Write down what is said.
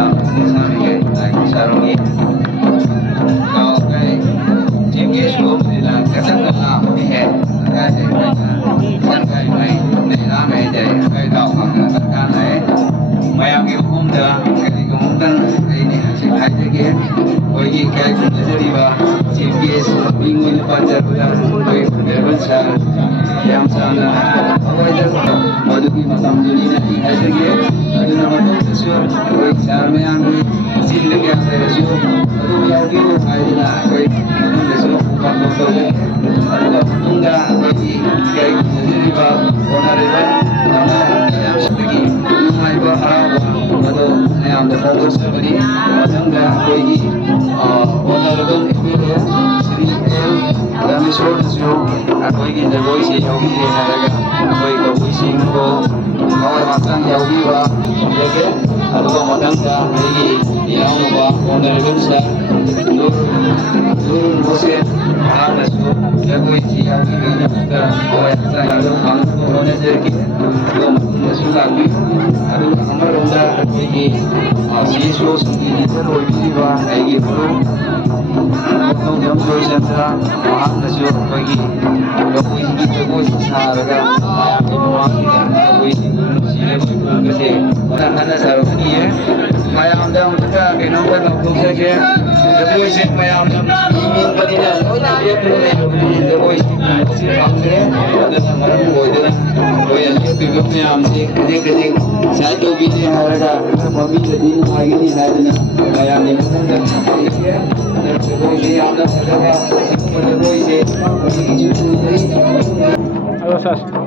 làm sao để cái sao rồi có cái chim kia xuống thì là cái sắc nó làm cái hệ cái để sang cái này để làm này để cái đầu hoặc là tất cả này mày ăn cái cũng được cái gì cũng tân cái này chỉ hai cái kia với cái cũng sẽ đi vào chim kia xuống đi nguyên phần giờ với để vẫn sao yang sana awal dah baru kita matam jadi nanti hari lagi ada nama tu sesuatu koi cara yang di sini lagi yang saya sesuatu tu yang di hari lah koi matam sesuatu bukan motor je ada tungga bagi koi jadi bah orang ada nama yang sedikit mai bah harap atau yang ada fokus seperti matam dah koi orang ada itu seri kami suruh aku ingin terbuai sih jauh ini harga aku ikut pusing ko kawai makan jauh ini bah jaga atau kau makan dah lagi yang bah orang Indonesia turun bosen ada suruh jaga isi jauh ini juga kawai saya ada kamu orang jadi kau masuk lagi ada kamar ronda lagi siswa sendiri terus ini bah lagi perlu Kau jam dua sentra, mahal nasi pagi. Kau isi kita sarga, kau isi sila kasi. Karena sarga ni mayam dah kita kenapa nak buka je? Kau isi mayam ini pada dia kau isi kamera, ada nama kau ada. Kau yang dia mayam si kerja saya tu bini harga, mami jadi lagi ni saya mayam ni Halo Sas.